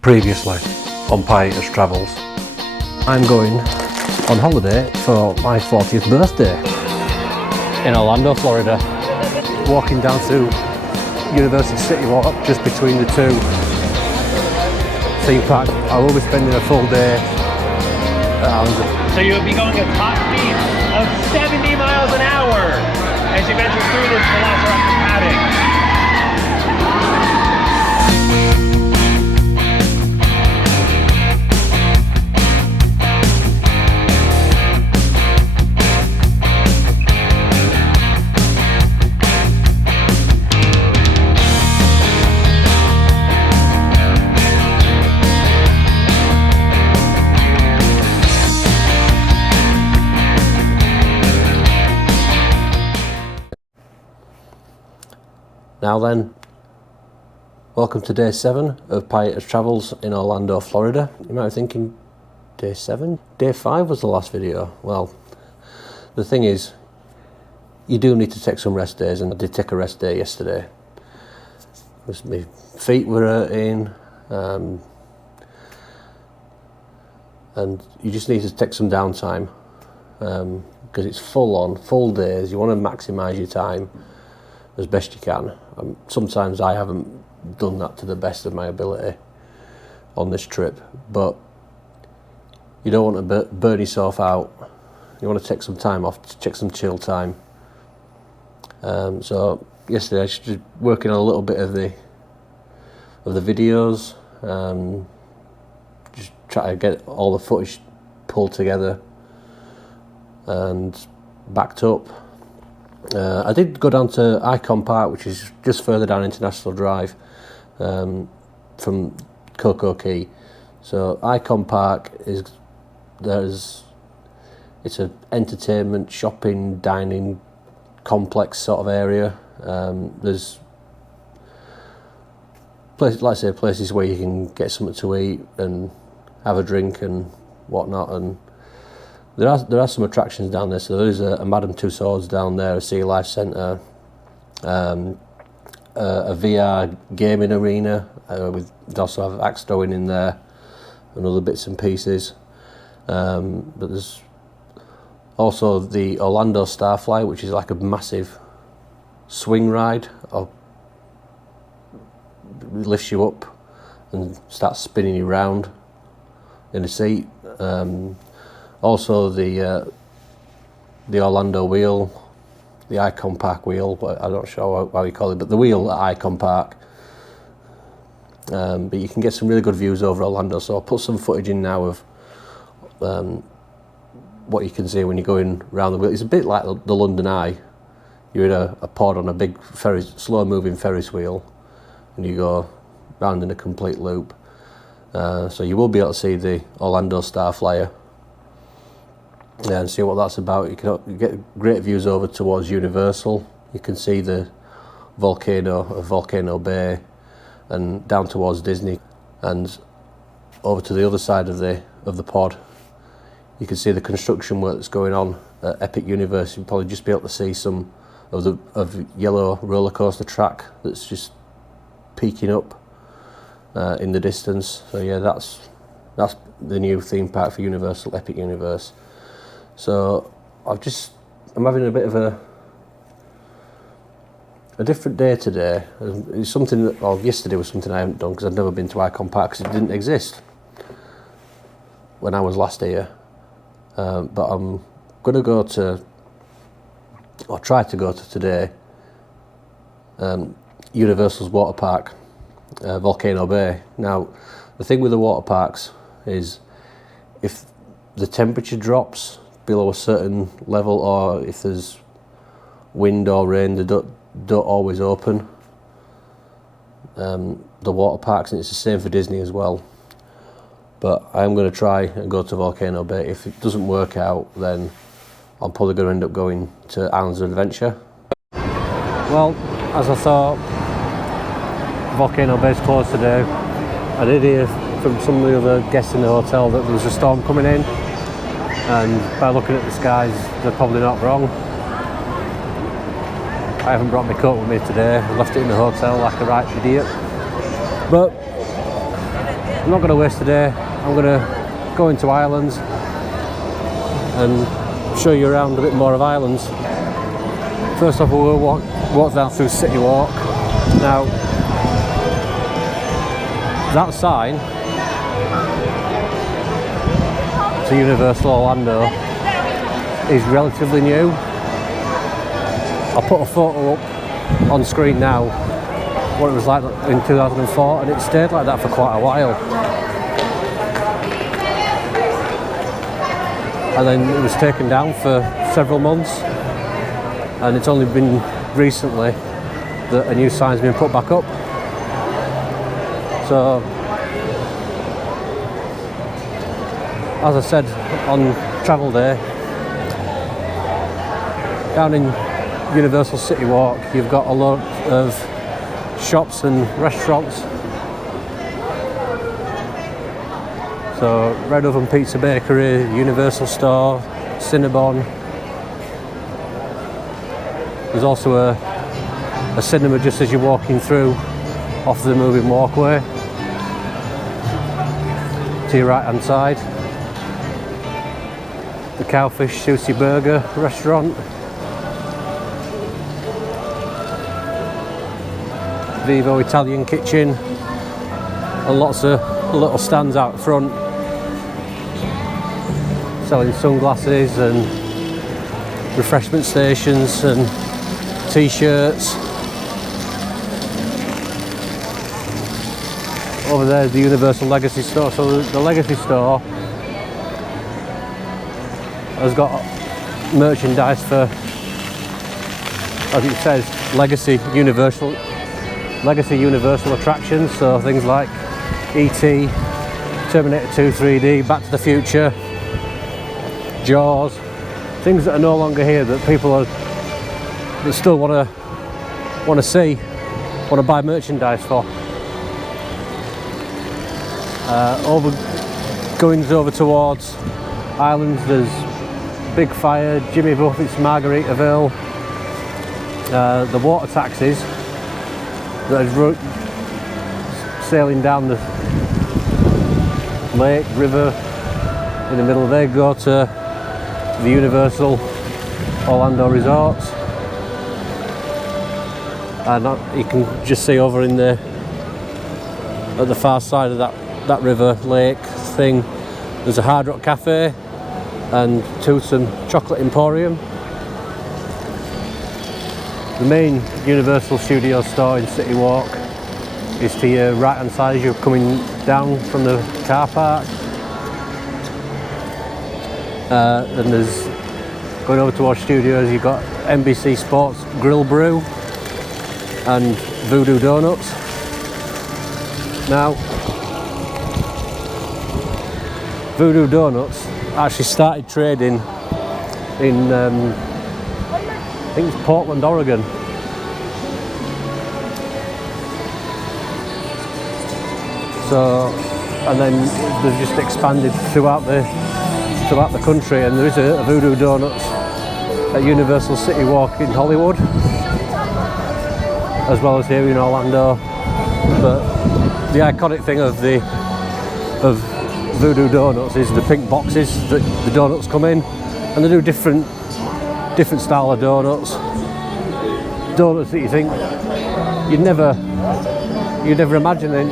Previously on Pieters Travels. I'm going on holiday for my 40th birthday in Orlando, Florida. Walking down through University City Walk, just between the two theme parks. I will be spending a full day around. So you'll be going at top speed of 70 miles an hour as you venture through this velociraptor paddock. Now then, welcome to day 7 of Pieters Travels in Orlando, Florida. You might be thinking, day 7? Day 5 was the last video. Well, the thing is, you do need to take some rest days, and I did take a rest day yesterday. My feet were hurting, and you just need to take some downtime, because it's full days. You want to maximise your time as best you can. Sometimes I haven't done that to the best of my ability on this trip, but you don't want to burn yourself out. You want to take some time off, to take some chill time. So yesterday I was just working on a little bit of the videos, just try to get all the footage pulled together and backed up. I did go down to Icon Park, which is just further down International Drive from Coco Key. So Icon Park it's an entertainment, shopping, dining complex sort of area. There's places where you can get something to eat and have a drink and whatnot, and there are some attractions down there. So there is a Madame Tussauds down there, a Sea Life Centre, a VR gaming arena. We also have axe throwing in there and other bits and pieces. But there's also the Orlando Starfly, which is like a massive swing ride. It lifts you up and starts spinning you around in a seat. Also the Orlando wheel, the Icon Park wheel, but I'm not sure how you call it, but the wheel at Icon Park. But you can get some really good views over Orlando, so I'll put some footage in now of what you can see when you're going around the wheel. It's a bit like the London Eye. You're in a pod on a big slow moving Ferris wheel, and you go round in a complete loop. So you will be able to see the Orlando Starflyer. Yeah, and see what that's about. You can get great views over towards Universal. You can see the volcano of Volcano Bay, and down towards Disney, and over to the other side of the pod. You can see the construction work that's going on at Epic Universe. You'll probably just be able to see some of the yellow roller coaster track that's just peeking up in the distance. So yeah, that's the new theme park for Universal, Epic Universe. So I'm having a bit of a different day today. It's something that, yesterday was something I haven't done because I'd never been to Icon Park because it didn't exist when I was last here. But I'm going to go to, or try to go to today, Universal's water park, Volcano Bay. Now, the thing with the water parks is if the temperature drops below a certain level, or if there's wind or rain, they don't always open the water parks, and it's the same for Disney as well. But I'm going to try and go to Volcano Bay. If it doesn't work out, then I'm probably going to end up going to Islands of Adventure. Well, as I thought, Volcano Bay's closed today. I did hear from some of the other guests in the hotel that there was a storm coming in, and by looking at the skies, they're probably not wrong. I haven't brought my coat with me today. I left it in the hotel like a right idiot. But I'm not going to waste the day. I'm going to go into Ireland and show you around a bit more of Ireland. First off, we'll walk down through City Walk. Now, that sign to Universal Orlando is relatively new. I'll put a photo up on screen now what it was like in 2004, and it stayed like that for quite a while. And then it was taken down for several months, and it's only been recently that a new sign's been put back up. So, as I said on travel day, down in Universal City Walk, you've got a lot of shops and restaurants. So, Red Oven Pizza Bakery, Universal Store, Cinnabon. There's also a cinema just as you're walking through off the moving walkway to your right hand side. The Cowfish Sushi Burger restaurant. Vivo Italian Kitchen, and lots of little stands out front selling sunglasses and refreshment stations and t-shirts. Over there is the Universal Legacy Store. So the Legacy Store has got merchandise for, as it says, Legacy Universal attractions, so things like E.T., Terminator 2 3D, Back to the Future, Jaws, things that are no longer here that people that still want to see, want to buy merchandise for. Going over towards Ireland, there's Big Fire, Jimmy Buffett's Margaritaville, the water taxis that are sailing down the lake, river in the middle. They go to the Universal Orlando resorts, and you can just see over in the at the far side of that river lake thing, there's a Hard Rock Cafe and Toothsome Chocolate Emporium. The main Universal Studios store in City Walk is to your right hand side as you're coming down from the car park. And there's, going over towards studios, you've got NBC Sports Grill Brew and Voodoo Donuts. Now, Voodoo Donuts actually started trading in I think it's Portland, Oregon. So, and then they've just expanded throughout the country, and there is a Voodoo Donuts at Universal City Walk in Hollywood, as well as here in Orlando. But the iconic thing of Voodoo Donuts is the pink boxes that the donuts come in, and they do different style of donuts that you think you'd never imagine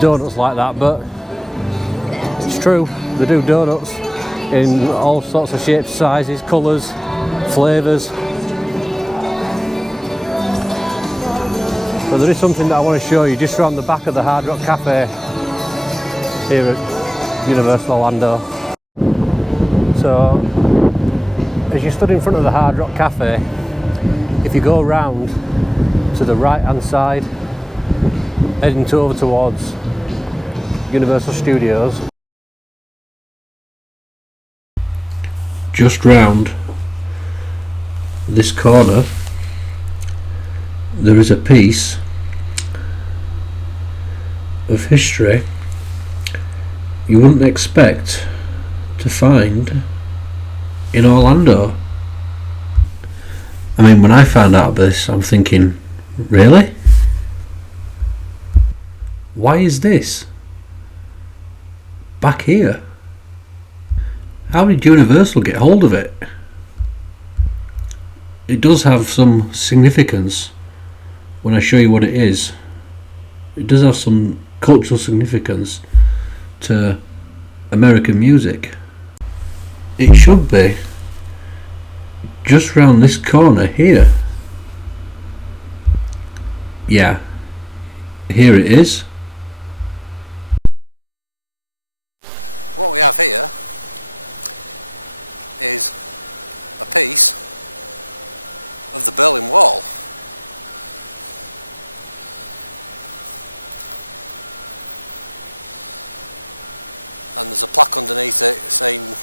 donuts like that, but it's true. They do donuts in all sorts of shapes, sizes, colours, flavours. But there is something that I want to show you just around the back of the Hard Rock Cafe here at Universal Orlando. So, as you stood in front of the Hard Rock Cafe, if you go round to the right hand side, heading over towards Universal Studios, just round this corner there is a piece of history you wouldn't expect to find in Orlando. I mean, when I found out about this, I'm thinking, really? Why is this back here. How did Universal get hold of it? It does have some significance when I show you what it is. It does have some cultural significance to American music. It should be just round this corner here. Yeah, here it is. What we have here is a piece of the Berlin Wall. And there's a plaque underneath it saying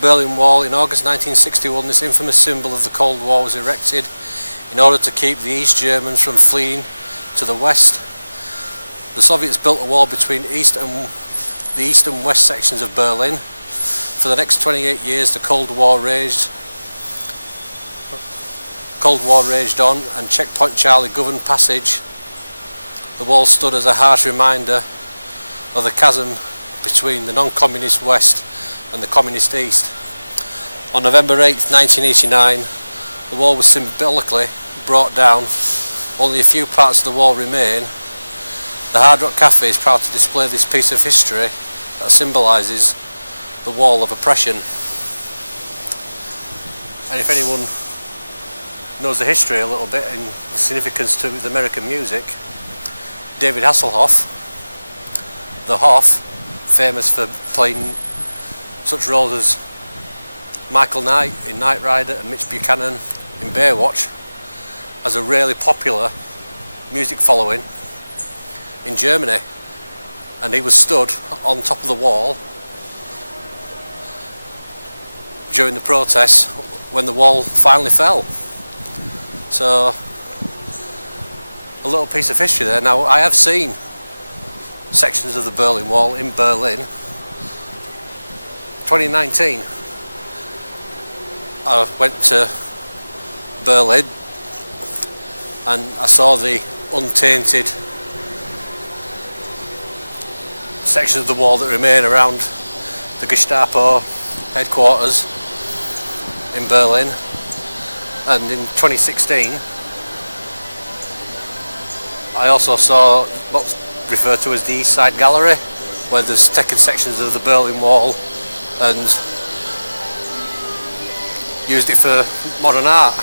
Berlin Wall, in August 1961 this infamous symbol of the Cold War was erected in order to keep the East Germans from fleeing to the West. The Soviets built a wall between the east and west sections of Berlin. For the next 28 years the Cold War raged on, and Checkpoint Charlie governed passage. The wall stood as a harsh reminder of the chasm between the non-communist West and the communist East. On November 8, 1989, the wall was symbolically brought down. Only a few parts of the wall remain. The Hard Rock Cafe is proud to display this piece of history that symbolises the wall of oppression. And if anyone knows the history a little bit and the significance to the American music, David Hasselhoff, the Hoff, famous for playing such roles as Michael Knight in Knight Rider and Mitch Buchanan in Baywatch, has a really popular music following in Germany, and he was stood on top of the wall during the protests when the wall finally fell. So a little piece of history there. Now I have seen sections of the Berlin Wall in Berlin. 2019 I went to Berlin and I saw the untainted sections of the wall that remain around the Gestapo headquarters in Berlin. And in 2016 I also saw what's referred to as the East Side Gallery, where there's taken sections of the Berlin Wall and used it for modern art.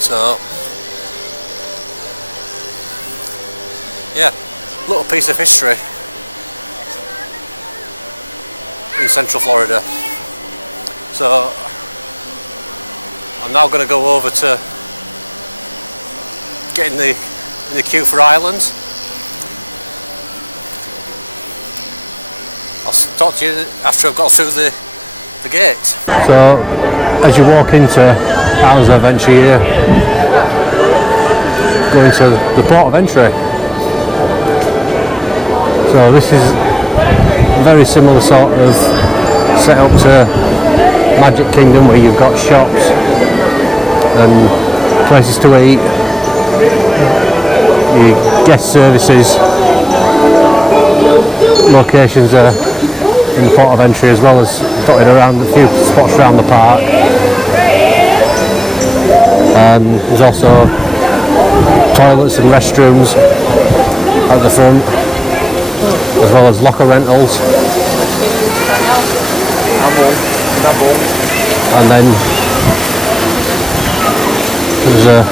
So yeah, little piece of history in Central Florida. So I'm now going to go over to get in the queue for Islands. I'll talk to you after I've got through the gate. So as you walk into Islands of Adventure here, go into the port of entry. So this is a very similar sort of setup to Magic Kingdom, where you've got shops and places to eat, your guest services, locations are in the port of entry, as well as dotted around a few spots around the park. There's also toilets and restrooms at the front, as well as locker rentals. And then there's a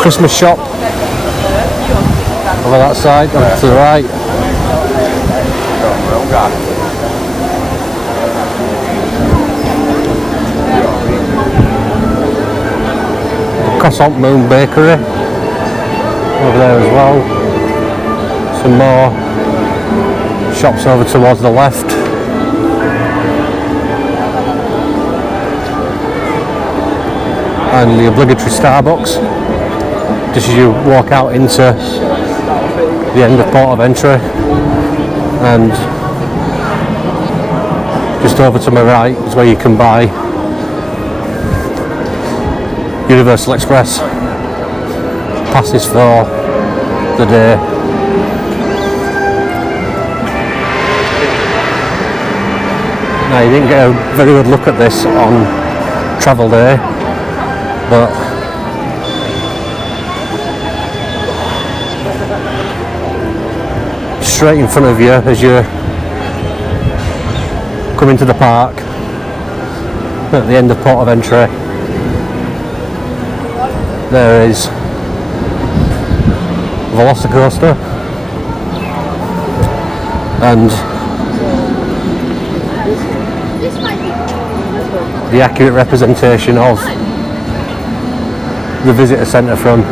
Christmas shop over that side, up to the right. Croissant Moon Bakery over there as well. Some more shops over towards the left. And the obligatory Starbucks just as you walk out into the end of port of entry. And just over to my right is where you can buy Universal Express passes for the day, Now, you didn't get a very good look at this on travel day, but straight in front of you as you come into the park at the end of port of entry, there is a Velocicoaster and the accurate representation of the visitor centre from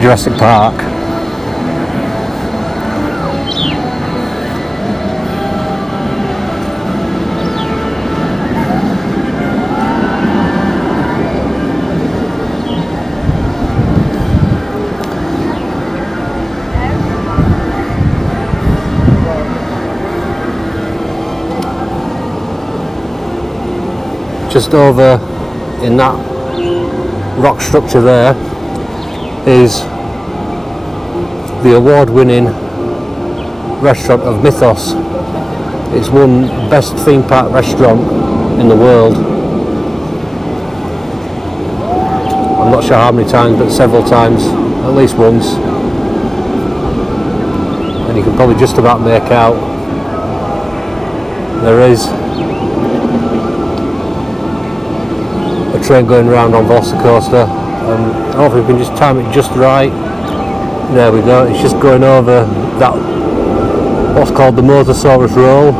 Jurassic Park. Just over in that rock structure there is the award-winning restaurant of Mythos. It's won best theme park restaurant in the world. I'm not sure how many times, but several times, at least once. And you can probably just about make out there is a train going around on Velocicoaster, and hopefully we can just time it just right. There we go, it's just going over that, what's called the Mosasaurus Roll,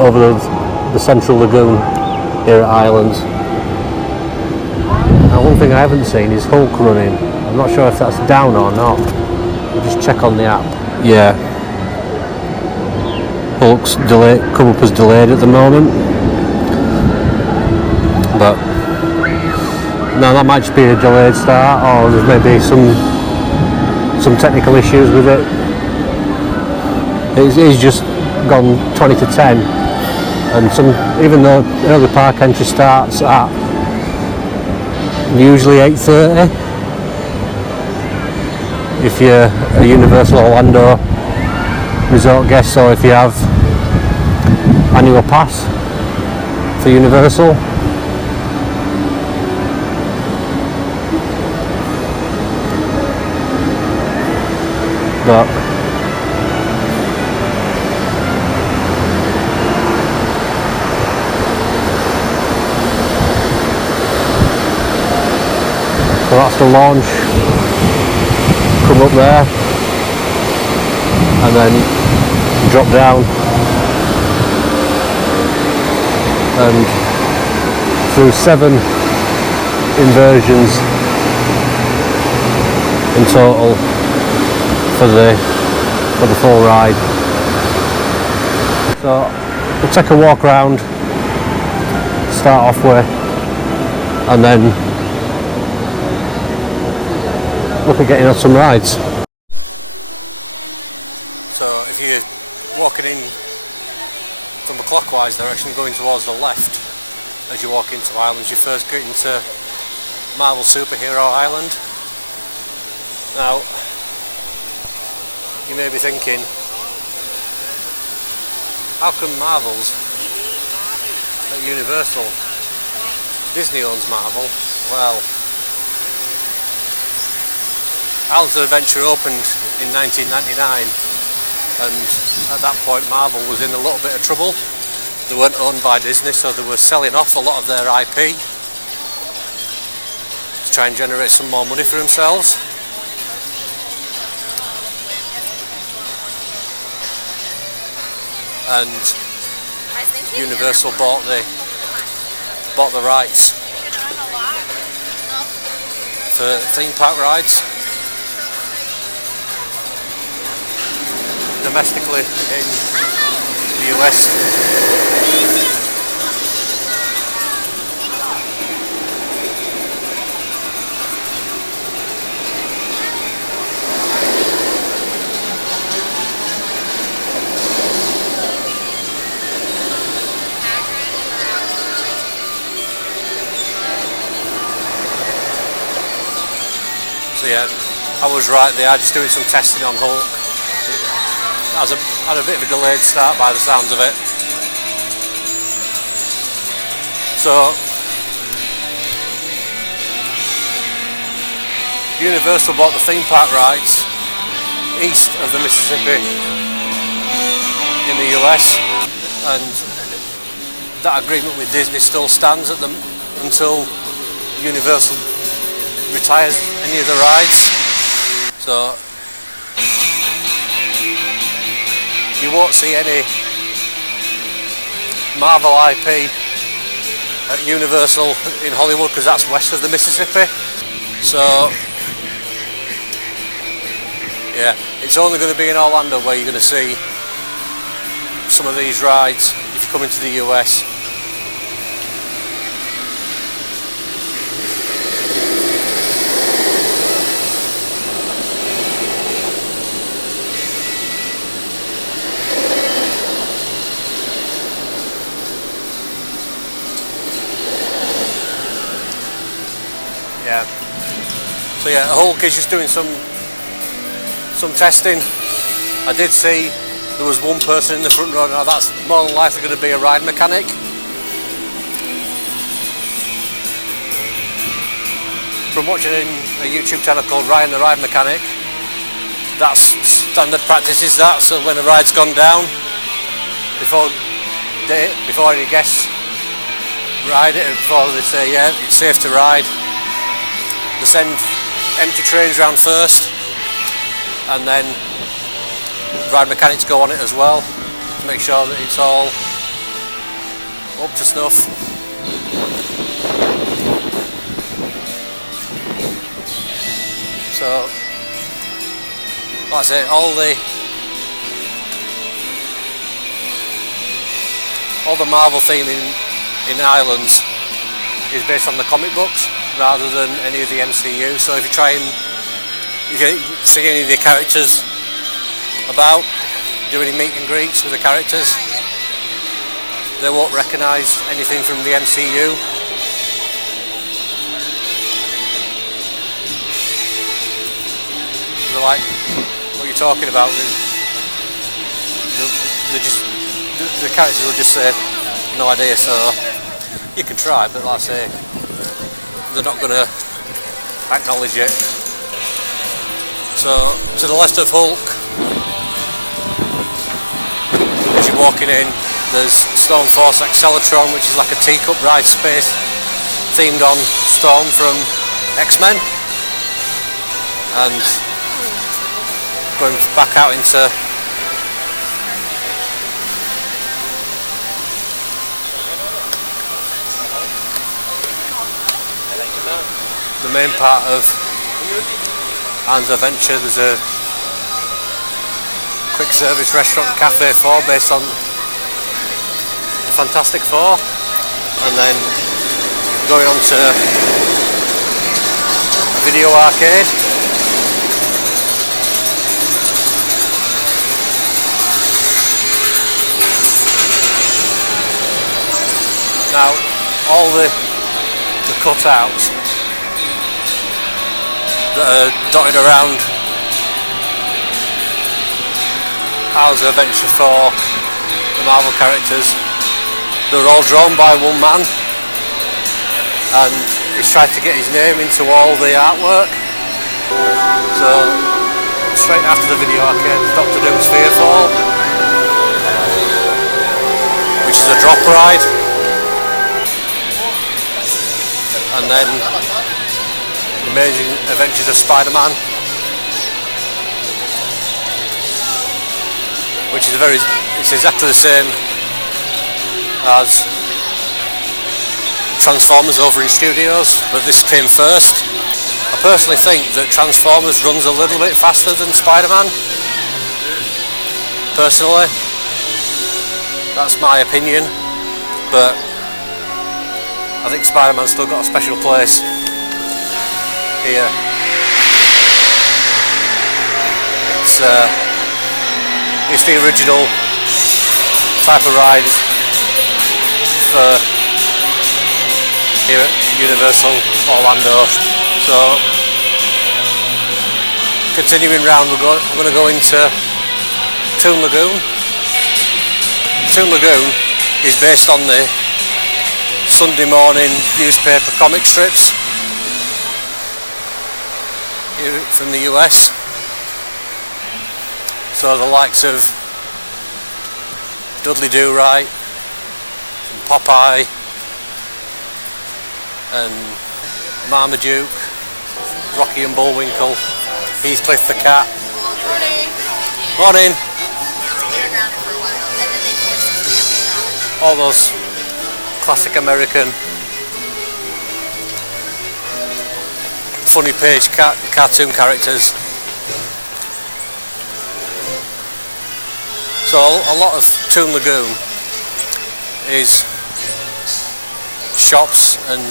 over the central lagoon here at Islands. Now, one thing I haven't seen is Hulk running. I'm not sure if that's down or not. We'll just check on the app. Yeah, Hulk's come up as delayed at the moment. But no, that might just be a delayed start, or there may be some technical issues with it. It's just gone 20 to 10, and even though early park entry starts at usually 8:30, if you're a Universal Orlando resort guest, or if you have annual pass for Universal. But so that's the launch, come up there and then drop down, and through 7 inversions in total for the full ride. So we'll take a walk around, start off with, and then look at getting on some rides. So if you're walking in from a clockwise direction, going towards the left as you walk into Islands, you first get into Marvel Superhero Island. Now, you may be thinking, how come Marvel's at Universal? Disney owns Marvel. Well, Islands of Adventure opened in 1999, and at that point Marvel was in a little bit of trouble. They weren't owned by Disney, so they were selling off a lot of their IP to try and generate some more money for themselves. And Universal bought the rights for theme park rides domestically in the US. So yeah, I was right, they are just doing some testing on Hulk. had a bit of a delayed start by the sounds of it. So Universal bought the theme park rights east of the Mississippi in the US, and that agreement with Disney still stands until Universal retires any of the rides. So you won't see any Marvel IP at Universal in Hollywood because that's west of the Mississippi. So yeah, it's only going to be in Orlando where you're going to see some of these rides if you come into the US. Yeah. So yeah, Hulk is just doing some testing. I did see there was one person in the front row. Now that's more than likely going to be a ride mechanic. From watching a YouTube channel called Ryan the Ride Mechanic, that's standard practice is that. So when the ride's gone down, before any guests ride it, and before they say yeah it's safe to ride, they send empty trains round first, and then ride mechanics go on it as well to make sure that it's all up to snuff. So that's it. All the Marvel theme in Islands is based on the comic books rather than any of the MCU. So if you try and see any of the characters about, do any meet and greets with the characters, they won't recognise anything from the MCU. They're like, what are you talking about? The characters will just say, no idea. So you can try, but like I say, they're not going to acknowledge it. So to the left of Hulk, as you're walking in, there's Storm Force Accelatron, which is like a teacup ride space themed on Storm from X-Men, and going back out into the main part of Anne's Adventure. There's a quick service restaurant, Cafe 4, based on the Fantastic Four, and then going on to a video arcade. Now all the cutouts that are dotted around Hours of Adventure for the Marvel characters, they're all drawn by one man, and he's tried to get his name into all the artwork. So straight after the video arcade, Doctor Doom's Fearfall, which is a drop ride, and then The Amazing Adventures of Spider-Man, which is it's exactly the same as Transformers over in studios, but this came first. I personally think that Transformers runs a little bit faster than Spider-Man. Personally, that's my opinion, but I think Spider-Man's still got a special place here. It's the original type of ride for here at Universal Orlando. So continuing round, I'm going to go into Toon Lagoon. Toon Lagoon is based on the Sunday morning newspaper comic strips here from the US. So the likes of Dudley Do-Right and Popeye and Marmaduke, Rocky and Bullwinkle, Heathcliff the Cat. Morning. All those classic American funny page cartoon characters. So a lot of Toon Lagoon is shops and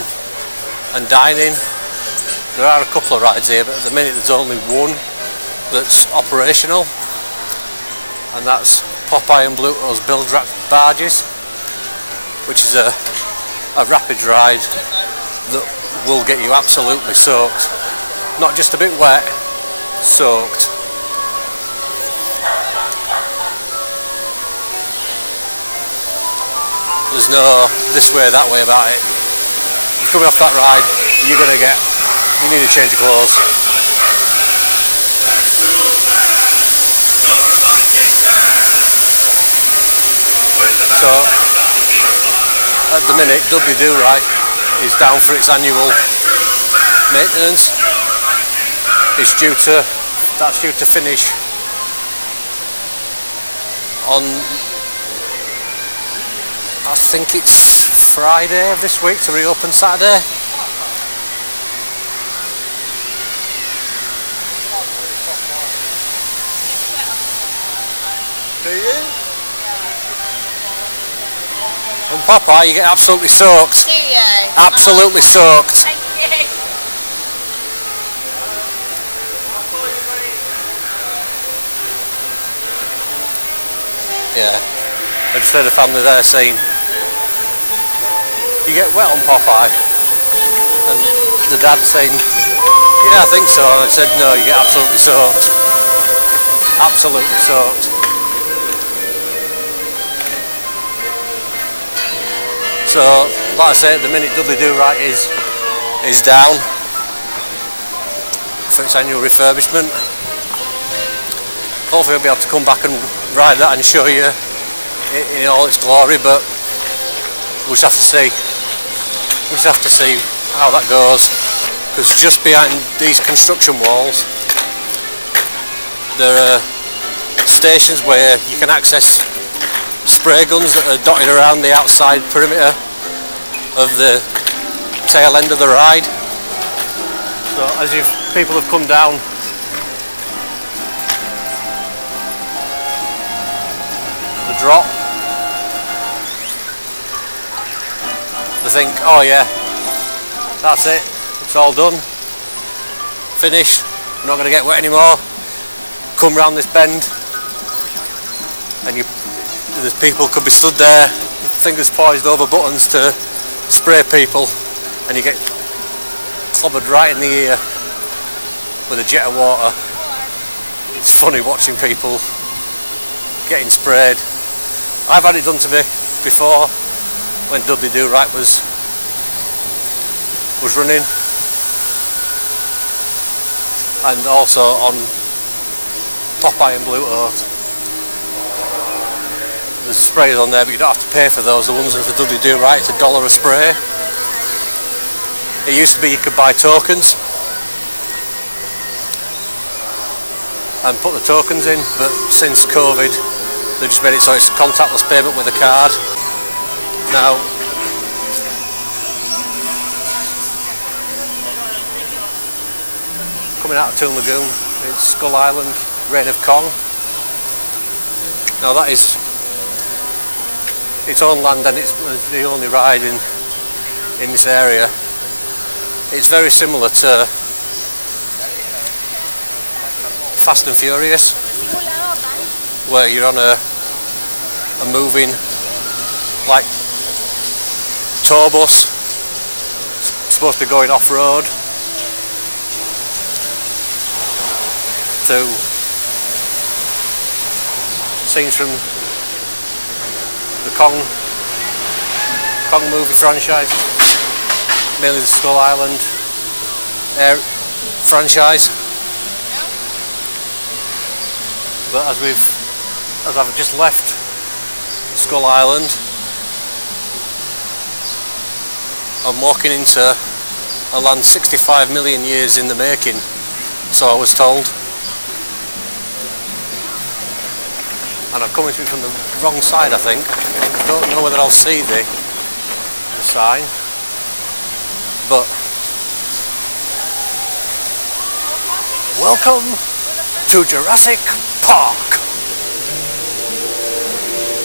dining. There are a couple of rides here, but at the minute there's only one that's operational, and that's Popeye and Bluto's Bilge barges, which is a rapid ride that will get you absolutely soaked. Not just a bit wet, soaked. There's no this way, that way about it. If you're coming off that ride, you need a change of clothes. So, at the minute, Dudley Do-Right is down for its annual maintenance. That's due to finish on, I think it's Friday of this week, to reopen Saturday. Do you? And Popeye, you get absolutely soaked. Do you? Absolutely soaked. Thank you. Yeah. I just had a family there saying, you get wet on Popeye? And the dad saying, yeah, I think so. And I said, no, you get absolutely soaked. Absolutely soaked. So, like I say, at the minute Dudley Do-Right is down for its annual refurbishment. Hopefully I'll be able to come back and ride that and show you in all its glory, but we'll just have to see. We'll just have to see how that goes. Because just behind these construction walls, there are stations where you can access spray guns that are dotted around the outside perimeter of the tail end of the ride. So as if people have come down the drop, they think, oh yeah, that's it, it's all done, finished, I'm not going to get wet anymore. Come round this bend and the people could be stood there, fingers poised over buttons to spray people, and you get clobbered right in the ear with a jet of water. It's funny watching people getting sprayed. I've had it done to me before when Dudley Do-Right was running, and also on Popeye and Bluto. There's sprays on there, but you don't have to pay for those. The ones that are for Dudley Do-Right, it's $1 a spray. It used to be you could buy tokens and put the tokens in, but since COVID they've just made it so it's contactless payment with a card. Now, coming out of Toon Lagoon, it's Skull Island, Reign of Kong. Now that is its own land, and it's the only ride in this area. It's very similar to Fast and Furious, where you're on a moving like tour bus, supposed to be going off-road to scenes from the Kong movie franchise, mainly the Skull Island franchise. But as I've just left Skull Island, I'm walking into a land 65 million years in the making, so I was told. And I've come into it from the wrong side, I think. I don't know whether I'll see the sign, but welcome to Jurassic Park.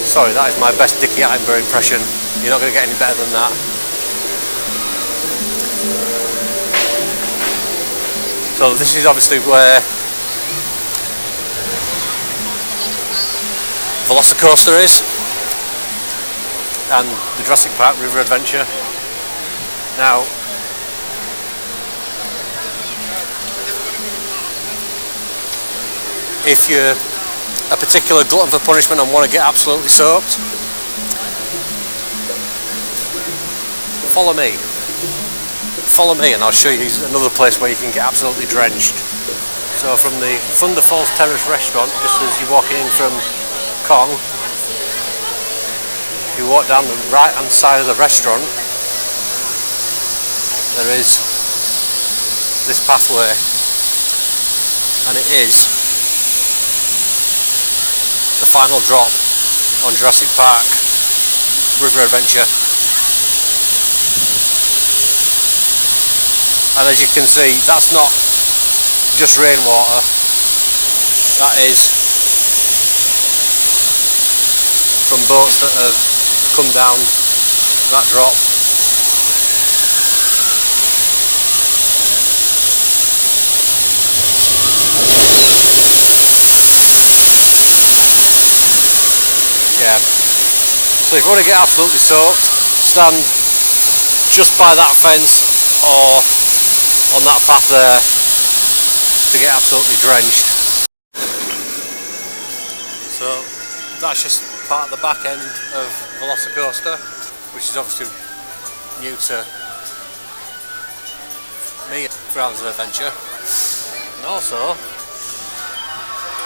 Sorry, that is my best Dickie Attenborough impression. You're not going to get any better than that. So this is obviously where Velocicoaster is, and the Jurassic Park River Adventure. Now, if you're a particular glutton for punishment and want to get absolutely soaked, follow me and I'll show you another place where you can get absolutely drenched. So from the Thunder Falls Terrace restaurant, just as you're walking in from Kong, if you walk down the right hand side of the restaurant, there is this pathway, and it is the final drop on Jurassic Park River Adventure. And as you can see, that's not just rainwater, that is from boats that have come down that drop. Yeah, so if you want to get absolutely soaked, stand just by that fence or on that path there to get absolutely drenched. So that's just part of the back end of Velocicoaster, which is obviously new to me for Grounds of Adventure. And also,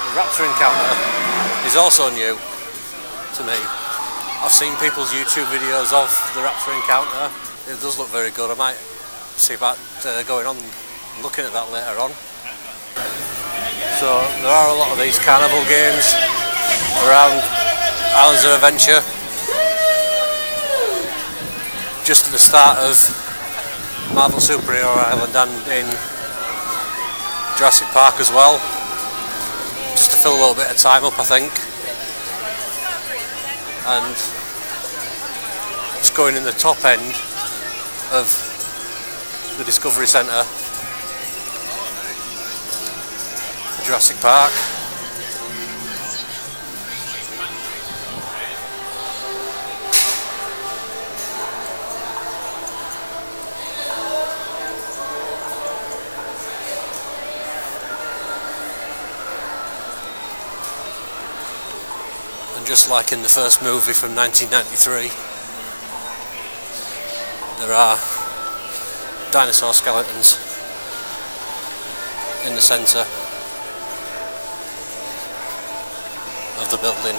the Raptor Encounter is also new to me. I've seen people's YouTube videos of the Raptor Encounter. It does look very good. I might see about going on and looking at that later on. So there are a lot of these carnival games around Islands of Adventure. Just at the start of Marvel Superhero Island and in Jurassic Park as well. Just to fill a little bit of time up, I think. And it's going in the top end of the Discovery Centre, Jurassic Park. And just like in the first movie from 1993, there are dinosaur skeletons in the centre of the building.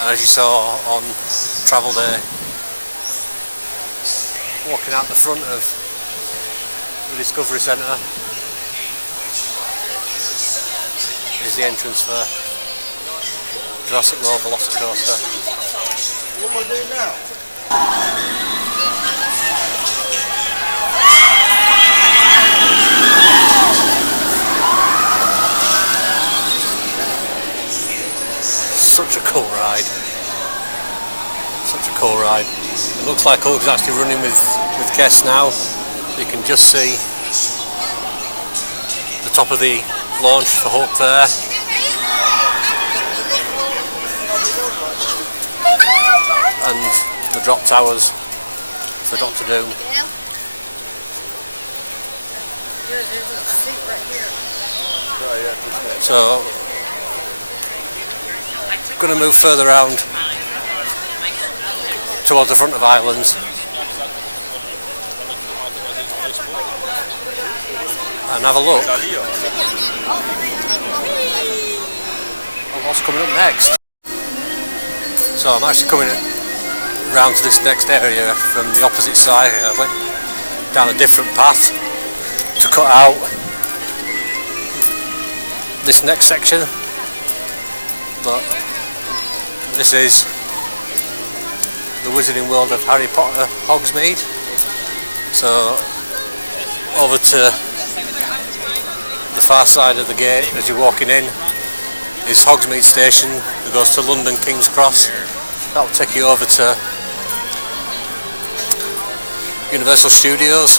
And as you saw on Travel Day, walking out the front of the Discovery Centre is the entrance for Jurassic World Velocicoaster. What am I doing now? Such a cool ride. Such a cool ride. It looks like Hulk's actually running with guests now. You can just see the top of the launch for Hulk there. and the drop towers for Doctor Doom. So, going to move further around towards the front of Islands and have a look at what's coming up next. So I'm actually coming round to this next area from the opposite side here. I went down a different path to cut out this next section, but this is the Wizarding World of Harry Potter, Hogsmead. So over to the far side of the gate as you're walking in is Hogsmead Station that goes to London King's Cross. That'll take you over to Universal Studios,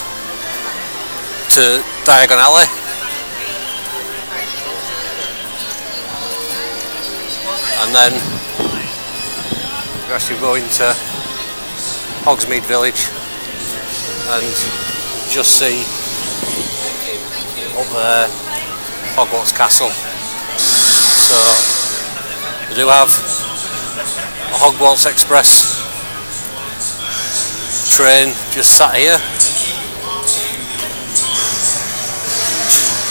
to Diagon Alley, and then you actually go into Hogsmeade Village and just see up there Hogwarts Castle. So they do have a Hogwarts Express train just sat here,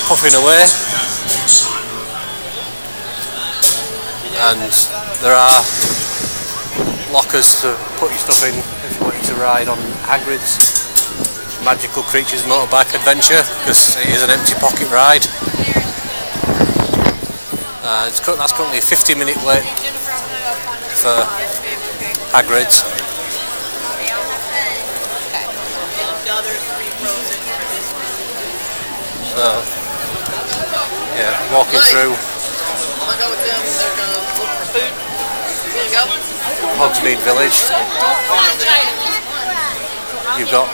puffing away, and there are lockers to put your stuff in if you wanted to ride on Hagrid's Magical Creatures Motorbike Adventure, because it is an empty pocket ride. That's currently a 50-minute wait for Hagrid's. So, yeah, walking through Hogsmeade Village. You've got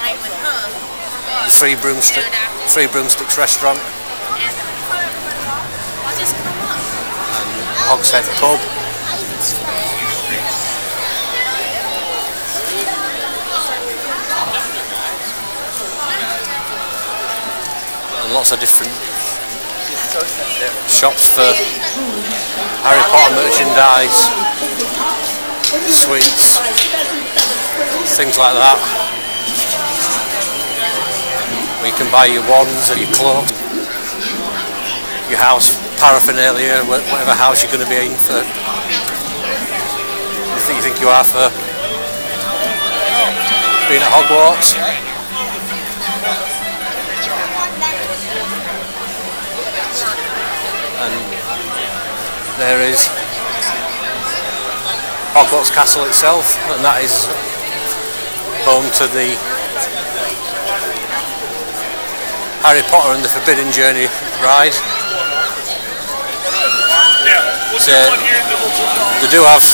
the Three Broomsticks restaurant and Hogshead pub. And lots of different shops for Harry Potter merchandise, sweets, things like that. Where you can buy your wands and your cloaks, your house paraphernalia, whatever house you're going to be in for you think you are for being at Hogwarts. And there is Hogwarts Castle itself, and that is home to the Harry Potter and the Forbidden Journey ride. So they do have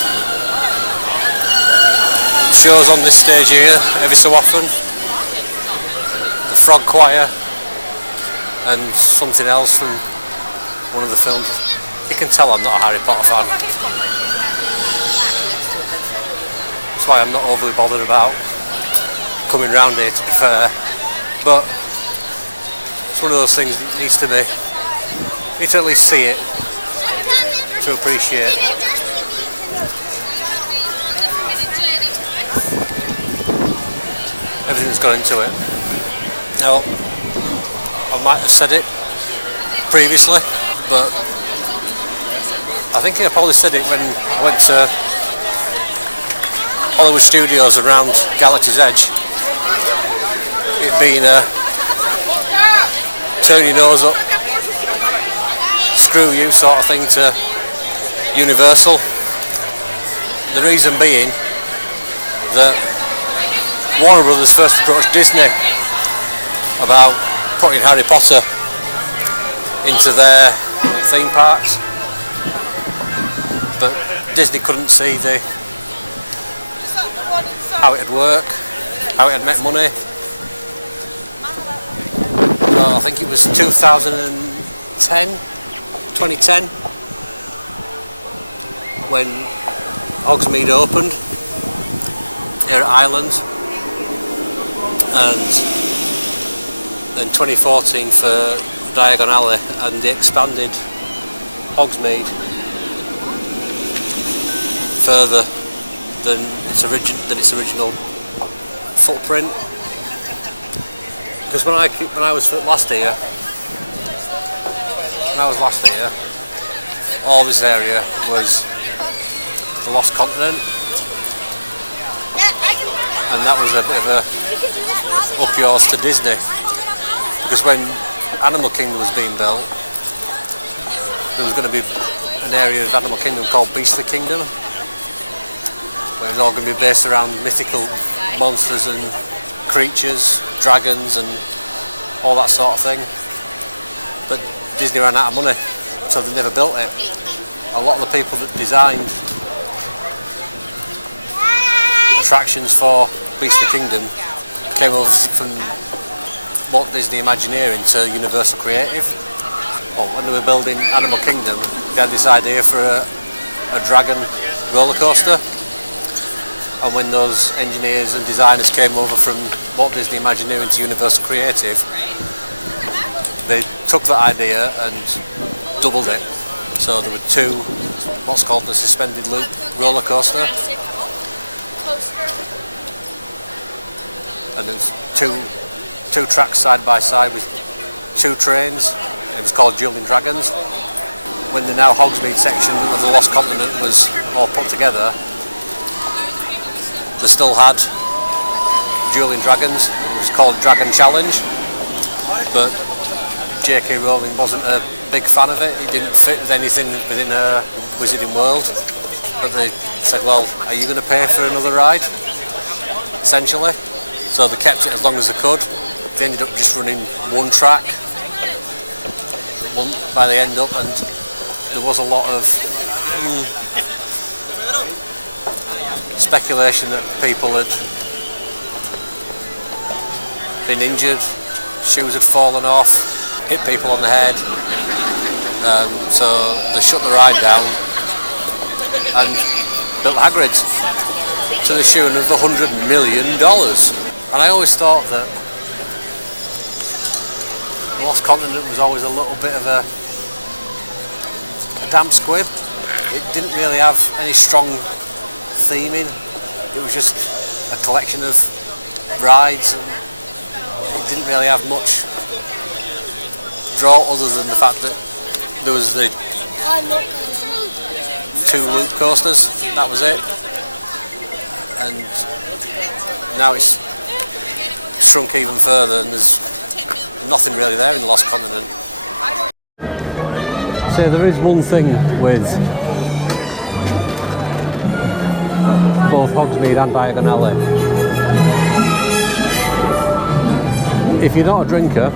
shows on this stage here every so often. The Frog Choir and something else from one of the films. You can tell I'm not a Harry Potter fan. That's why I'm not overly bothered about coming round here, to be fair. But it's one of those things that needs to be, you need to at least see it to appreciate everything that's gone into it. Now, I might have said it previously, but I think I probably said it when I went to Hollywood Studios around Galaxy's Edge. It being a turn your nose up, screw you sort of thing to Universal. The reason being that Warner Brothers first approached Disney about putting Harry Potter into their theme parks, but Disney couldn't see how it'd work, how it'd make money. So I think it was 2010 when Hogsmead opened here at Ireland, and then 2014 for Diagon Alley, and they expanded Hogsmead further than its original footprint. Because when I was last here, all this area was the Lost Continent, and that was a bit of a up yours to Disney. Because when Animal Kingdom was being built, there was going to be an area of Animal Kingdom called Beastly Kingdom, where it was all going to be based around mythical monsters and creatures, dragons and all that sort of thing. But Disney ran out of money, so they never built it. A lot of the people that designed attractions for Beastly Kingdom came over from Walt Disney Imagineering to Universal Creative. Well, when they were building Animal Kingdom, they had this idea for a dragon roller coaster. And when those engineers and designers came over from Walt Disney Imagineering to Universal Creative, they took that idea and doubled it. So there were two, what's called the suspended loop roller coaster, and there was two tracks side by side with two trains. It was called Dueling Dragons. When the now Hogsmeade section of the Lost Continent was all put together, they still had Dueling Dragons. It was called Dragon Challenge, but J.K. Rowling wasn't a big fan of it. It didn't fit with anything within her Wizarding World. But they said, well, are you going to pay for another ride? Essentially. So they kept it as long as they could. They ended up just running one track by the end up, and there was a lot of speculation that people had been injured, shoes had fallen off, hit people on the head, so they shut the ride down and built Hagrid's to the tune of $100 million. And I always thought that the Lost Continent was always a little bit of a damp squib. It didn't really have any strong theming. It was just a collection of rides, and it didn't really have much draw other than the fact that there was the two loop coasters. That was it. And now it's shrunk even further, and there's nothing really there in the Lost Continent. So there is one thing with both Hogsmeade and Diagon Alley. If you're not a drinker,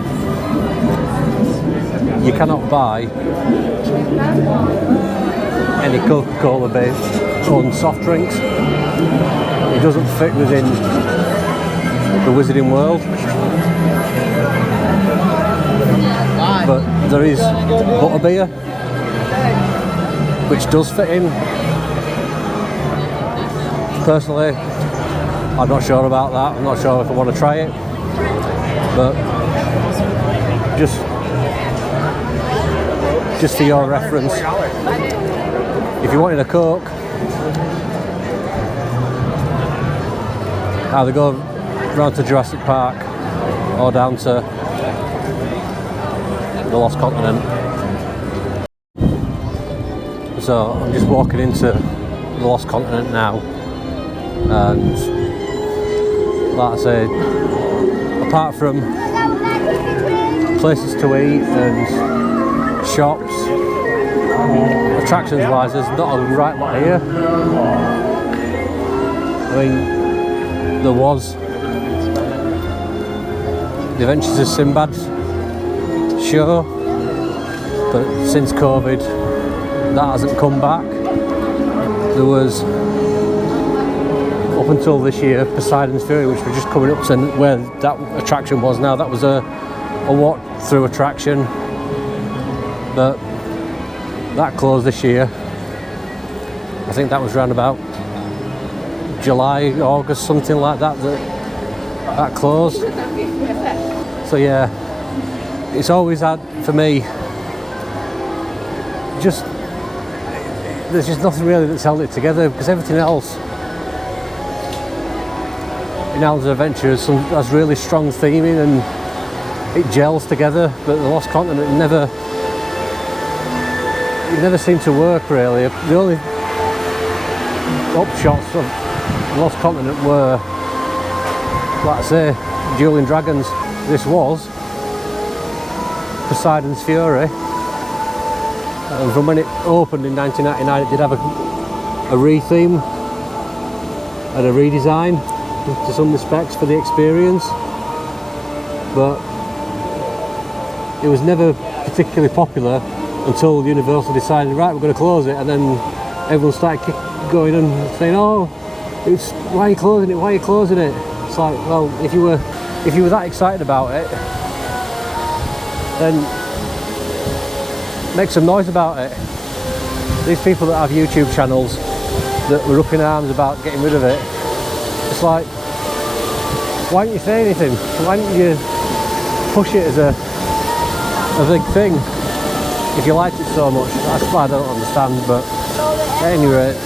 you cannot buy any Coca-Cola based owned soft drinks. It doesn't fit within the Wizarding World. But there is butterbeer, which does fit in. Personally, I'm not sure about that. I'm not sure if I want to try it. But just for your reference, if you wanted a Coke, either go round to Jurassic Park or down to the Lost Continent. So I'm just walking into the Lost Continent now, and like I say, apart from places to eat and shops, attractions wise, there's not a right lot here. I mean, there was the Adventures of Sinbad show, but since COVID that hasn't come back. There was, up until this year, Poseidon's Fury, which was just coming up to where that attraction was now. That was a walk-through attraction, but that closed this year. I think that was around about July, August, something like that, that closed. So yeah, it's always had, for me, there's just nothing really that's held it together, because everything else in Islands of Adventure has really strong theming and it gels together, but the Lost Continent never seemed to work really. The only upshots of the Lost Continent were, like I say, Dueling Dragons. This was Poseidon's Fury, and from when it opened in 1999 it did have a re-theme and a redesign to some respects for the experience, but it was never particularly popular until Universal decided, right, we're going to close it, and then everyone started going and saying, oh, why are you closing it, why are you closing it? It's like, well, if you were that excited about it, then make some noise about it. These people that have YouTube channels that were up in arms about getting rid of it, it's like, why don't you say anything? Why don't you push it as a big thing if you liked it so much? That's what I don't understand, but at any rate,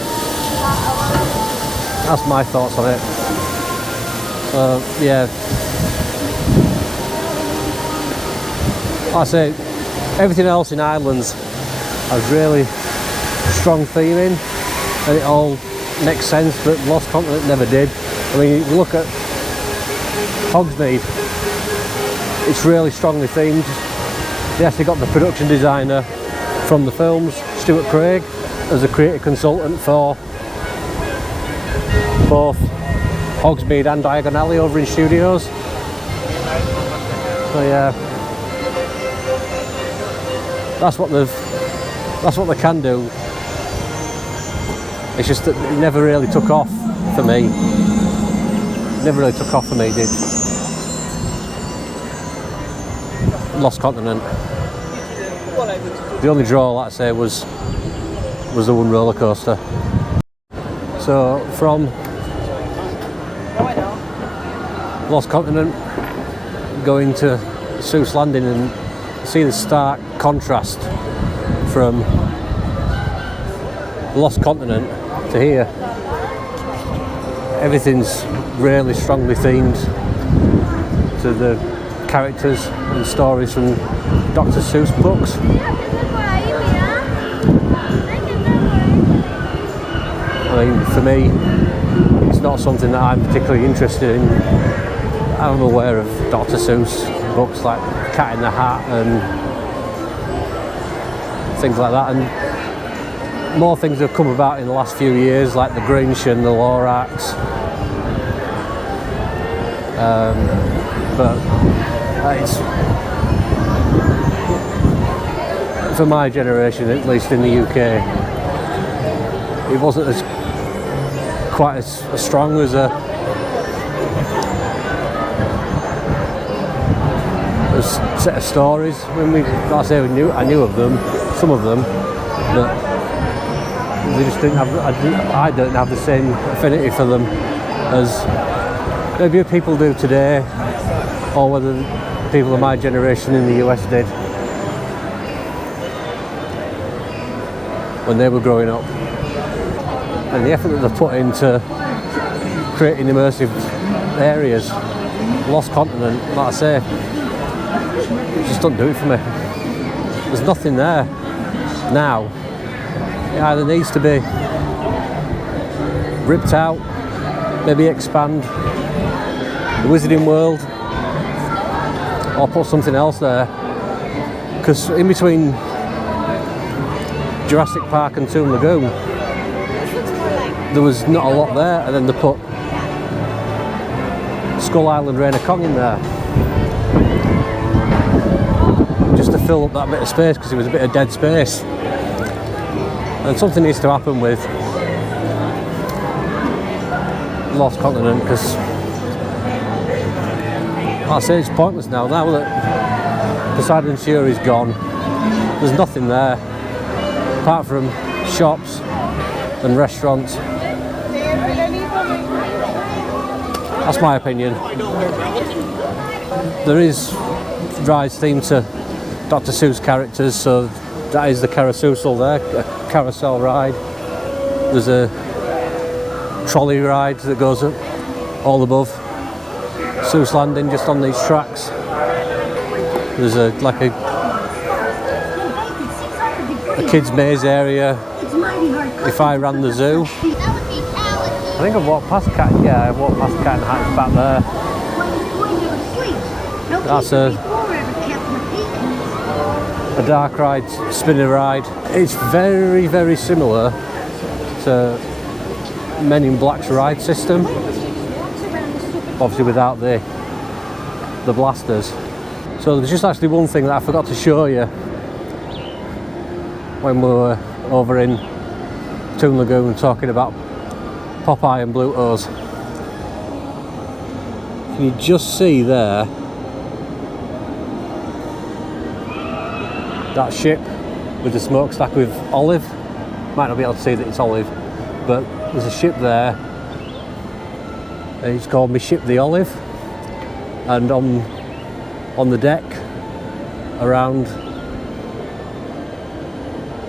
that's my thoughts on it. Yeah, like I say, everything else in Islands has really strong theming and it all makes sense, but Lost Continent never did. I mean, you look at Hogsmead, it's really strongly themed. They actually got the production designer from the films, Stuart Craig, as a creative consultant for both Hogsmead and Diagon Alley over in studios. So yeah, that's what they can do. It's just that it never really took off for me. Never really took off for me, did Lost Continent. The only draw, like I say, was the one roller coaster. So from Lost Continent going to Seuss Landing and see the stark contrast from Lost Continent to here. Everything's really strongly themed to the characters and stories from Dr. Seuss books. I mean, for me, it's not something that I'm particularly interested in. I'm aware of Dr. Seuss books like Cat in the Hat and things like that, and more things have come about in the last few years, like the Grinch and the Lorax. But it's, for my generation, at least in the UK, it wasn't quite as strong as a set of stories. When like I say, I knew of them, some of them, but they just didn't have. I don't have the same affinity for them as maybe people do today, or whether people of my generation in the US did when they were growing up. And the effort that they've put into creating immersive areas, Lost Continent, like I say, it just doesn't do it for me. There's nothing there now. It either needs to be ripped out, maybe expand the Wizarding World, or put something else there. Because in between Jurassic Park and Toon Lagoon, there was not a lot there, and then they put Skull Island Reign of Kong in there just to fill up that bit of space, because it was a bit of dead space. And something needs to happen with Lost Continent, because I say it's pointless now that Poseidon's Fury is gone. There's nothing there apart from shops and restaurants. That's my opinion. There is rides themed to Dr. Seuss characters, so that is the carousel there, a carousel ride. There's a trolley ride that goes up all above Seuss Landing, just on these tracks. There's a kids maze area. If I ran the zoo, I think I've walked past Cat. Yeah, I've walked past Cat and Hat's back there. That's a dark ride, spinner ride. It's very, very similar to Men in Black's ride system, obviously without the blasters. So there's just actually one thing that I forgot to show you when we were over in Toon Lagoon talking about Popeye and Bluto's. Can you just see there that ship with the smokestack with Olive? Might not be able to see that it's Olive, but there's a ship there. It's called Me Ship the Olive, and on the deck, around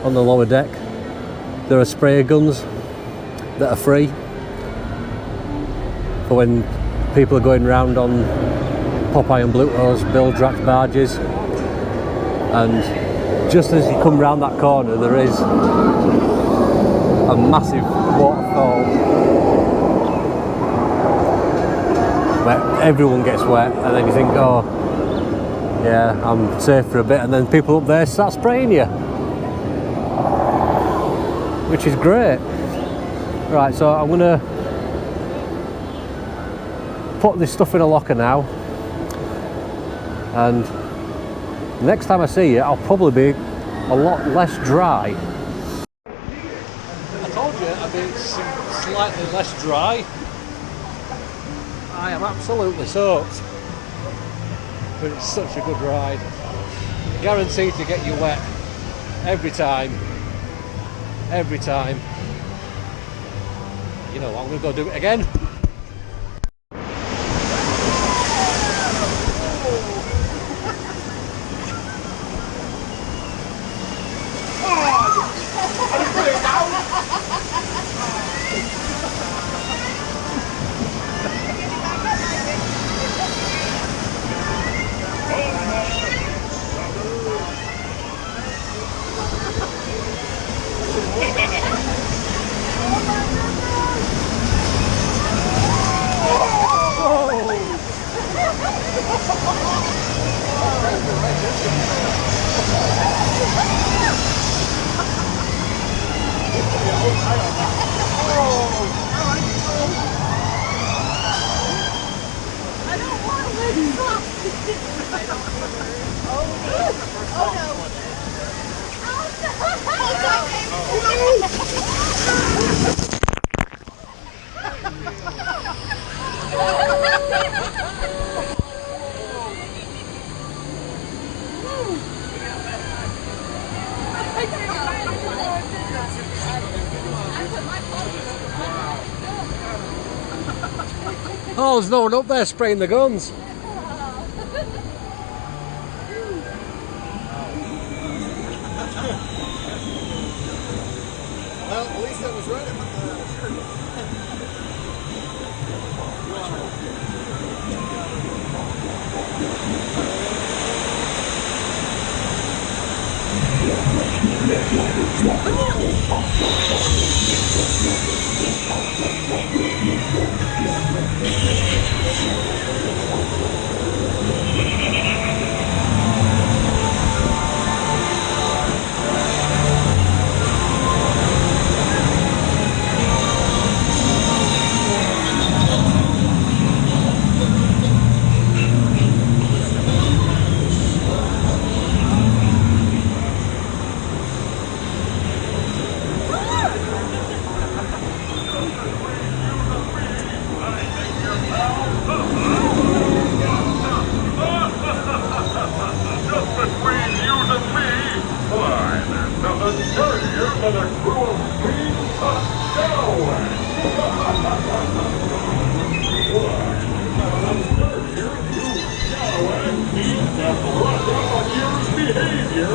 on the lower deck, there are sprayer guns that are free for when people are going round on Popeye and Bluto's Bilge barges. And just as you come round that corner, there is a massive waterfall where everyone gets wet, and then you think, oh yeah, I'm safe for a bit, and then people up there start spraying you, which is great. Right, so I'm gonna put this stuff in a locker now, and next time I see you, I'll probably be a lot less dry. I told you I'd be slightly less dry. I am absolutely soaked, but it's such a good ride. Guaranteed to get you wet every time. Every time. You know what, I'm going to go do it again. Oh, there's no one up there spraying the guns. Well, at least I was right about the cruel speed of sound. That's a brush up on year's behavior.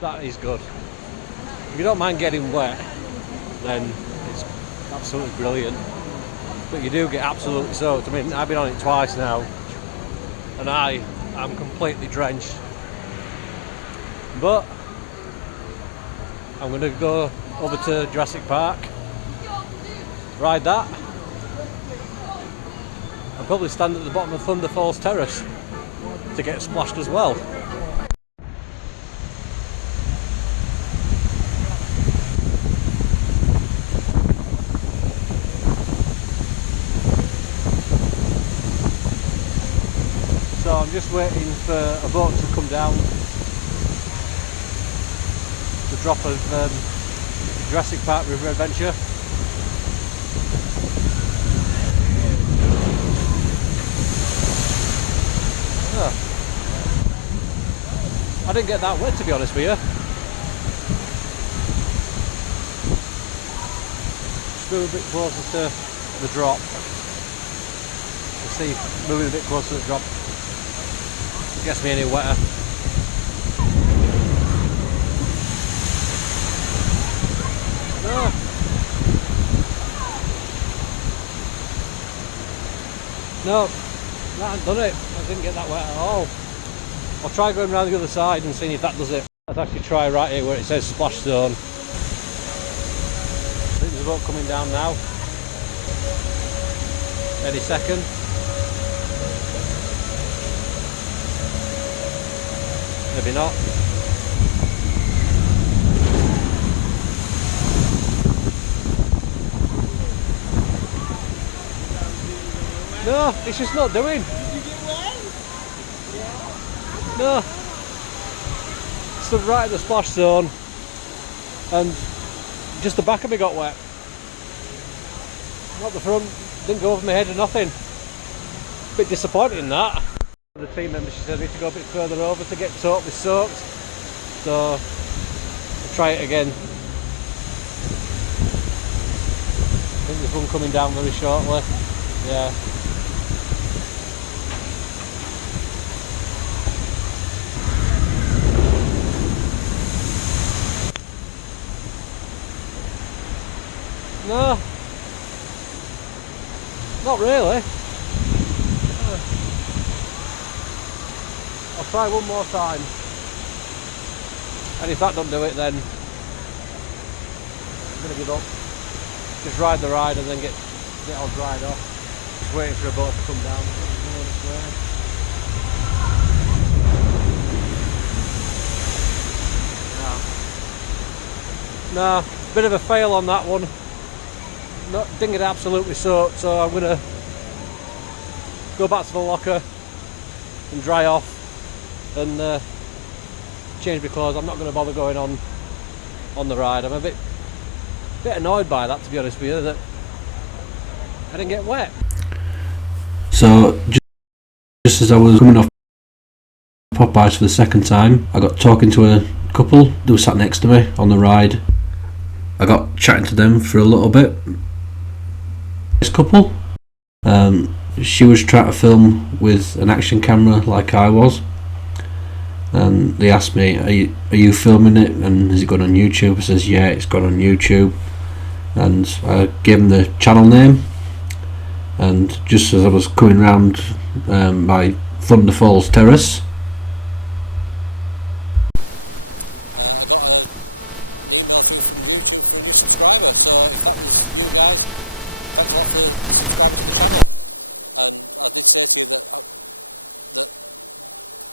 That is good. If you don't mind getting wet, then it's absolutely brilliant. But you do get absolutely soaked. I mean, I've been on it twice now, and I am completely drenched. But I'm going to go over to Jurassic Park, ride that, and probably stand at the bottom of Thunder Falls Terrace to get splashed as well. So I'm just waiting for a boat to come down. The drop of Jurassic Park River Adventure. Oh. I didn't get that wet, to be honest with you. Just move a bit closer to the drop. You see, moving a bit closer to the drop gets me any wetter. No. No, that hasn't done it. I didn't get that wet at all. I'll try going around the other side and seeing if that does it. Let's actually try right here where it says splash zone. I think there's a boat coming down now. Any second. Maybe not. No, it's just not doing. Did you get wet? No. Stood right in the splash zone and just the back of me got wet. Not the front, didn't go over my head or nothing. Bit disappointed in that. The team member, she said I need to go a bit further over to get totally soaked. So I'll try it again. I think there's one coming down very shortly. Yeah. No, not really. I'll try one more time, and if that don't do it, then I'm going to give up. Just ride the ride and then get all dried off. Just waiting for a boat to come down. No, bit of a fail on that one. didn't get absolutely soaked, so I'm gonna go back to the locker and dry off and change my clothes. I'm not going to bother going on the ride. I'm a bit annoyed by that, to be honest with you, that I didn't get wet. So just as I was coming off Popeyes for the second time, I got talking to a couple who sat next to me on the ride. I got chatting to them for a little bit. This couple, she was trying to film with an action camera like I was, and they asked me, are you filming it and is it going on YouTube? I says, yeah, it's gone on YouTube, and I gave them the channel name. And just as I was coming round my Thunder Falls terrace, I got an email through from YouTube for a new subscriber. So if that was you guys, thanks a lot for subscribing to the channel. And I did say to you that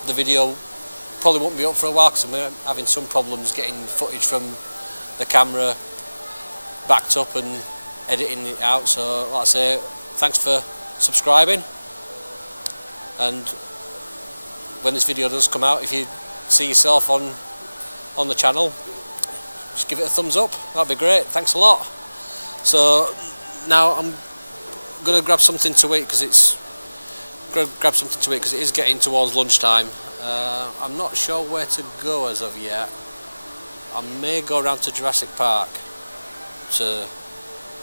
the video probably won't be up for a while because I'm having some problems getting footage from the camera backed up and editing it out. So like I say, thanks for subscribing, and when this video does come out, if you see yourself on the channel, just give it a thumbs up, that'd be great. Thanks a lot. So now I'm gonna grab something to eat because it is getting towards lunchtime. I'm not sure where to go as of yet. I may go around to Jurassic Park to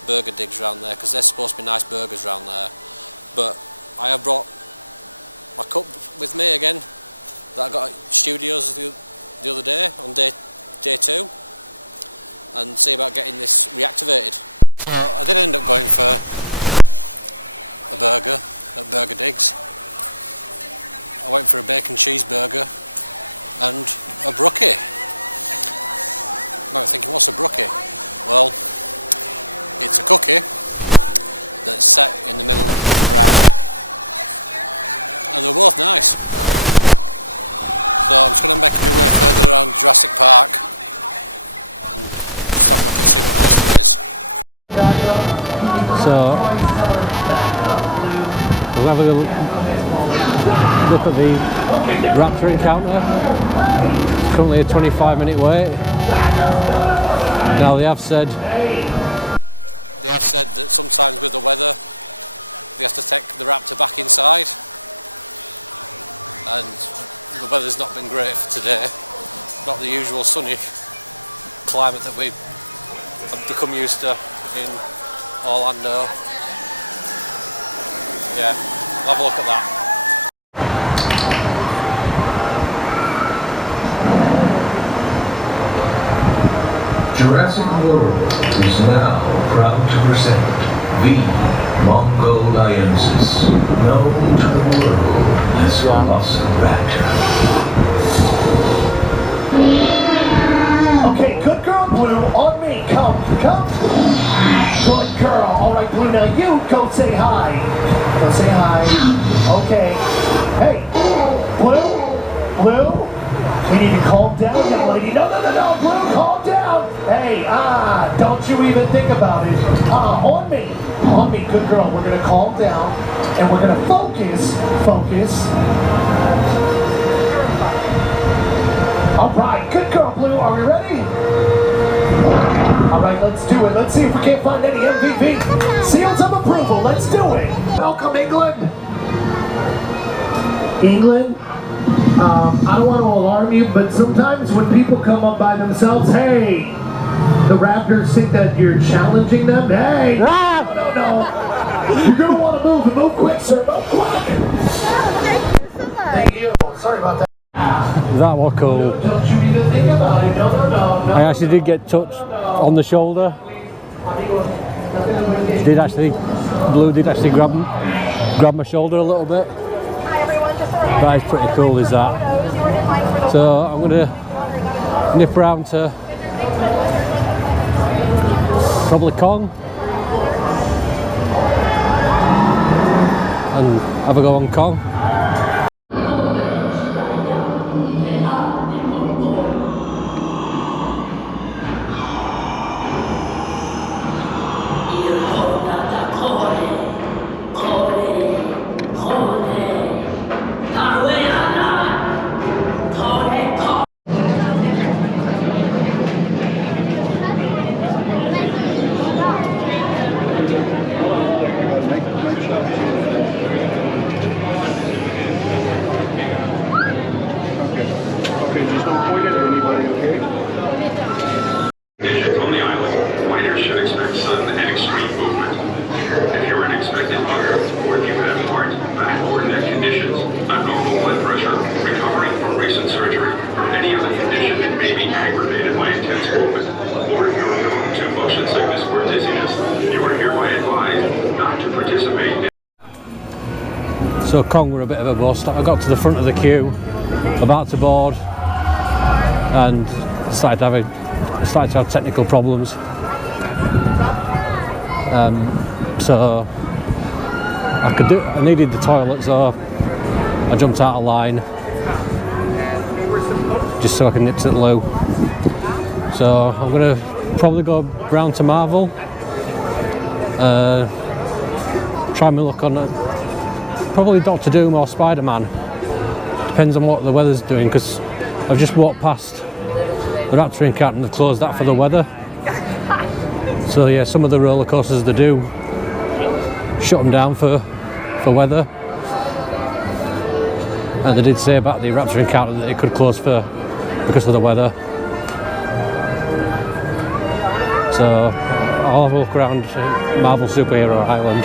burger digs around there because there's supposed to be nice burgers around there, but I have brought my cup with me again that I got at Studios the other day on day 2, and see about getting this reactivated. Well, I did end up going for a burger at Burger Digs. I went for a bacon cheeseburger and a brookie. You might be thinking, what's a brookie? Well, it's a cookie that's set in the middle round, and they're both nice. So I'm just going to make my way further around Jurassic Park and just have a look and see what else there is. So we'll have a look at the Raptor Encounter. It's currently a 25-minute wait. Now they have said that sometimes with the weather they have to take the Raptor back inside, and the weather's not been great for today. Not the usual sunny climate that we have become used to in Orlando. Yeah, have a look at that. Jurassic World is now proud to present the Mongoliensis, known to the world as Velociraptor. Okay, good girl, Blue, on me, come. Good girl, all right, Blue, now you go say hi. Go say hi. Okay. Hey, Blue, we need to calm down, young lady. No, Blue, calm down. Hey, don't you even think about it. On me, good girl. We're gonna calm down, and we're gonna focus. All right, good girl, Blue. Are we ready? All right, let's do it. Let's see if we can't find any MVP. Seals of approval. Let's do it. Welcome, England. England? I don't want to alarm you, but sometimes when people come up by themselves, hey, the Raptors think that you're challenging them. Hey, no. You're going to want to move, and move quick, sir. Move quick. Thank you. Sorry about that. That was cool. Don't you even think about it. No. I actually did get touched on the shoulder. Blue did actually grab my shoulder a little bit. That is pretty cool, is that? So I'm going to nip around to probably Kong and have a go on Kong. So Kong were a bit of a bust. I got to the front of the queue, about to board, and started to have technical problems. So I needed the toilet, so I jumped out of line just so I can nip to the loo. So I'm gonna probably go round to Marvel, try my luck on probably Doctor Doom or Spider-Man. Depends on what the weather's doing, because I've just walked past the Raptor Encounter and they've closed that for the weather. So yeah, some of the roller coasters they do shut them down for weather. And they did say about the Raptor Encounter that it could close because of the weather. So I'll have a look around Marvel Superhero Island.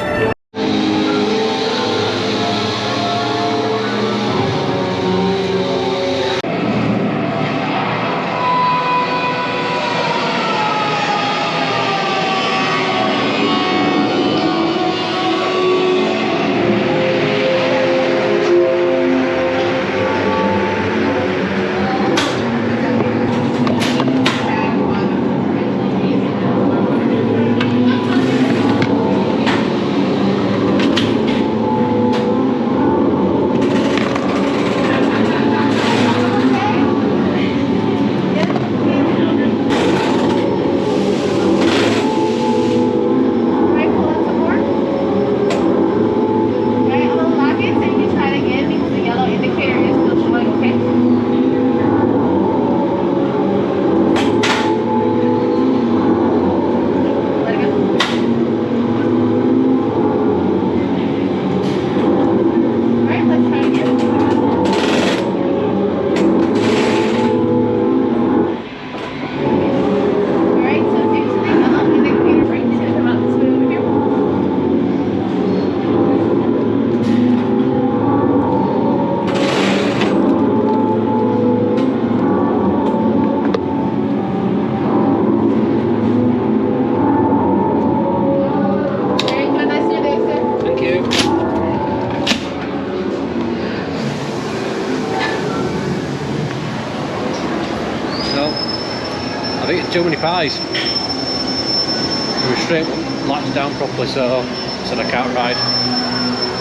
I've eaten too many pies. The restraint won't latch down properly, so I said I can't ride.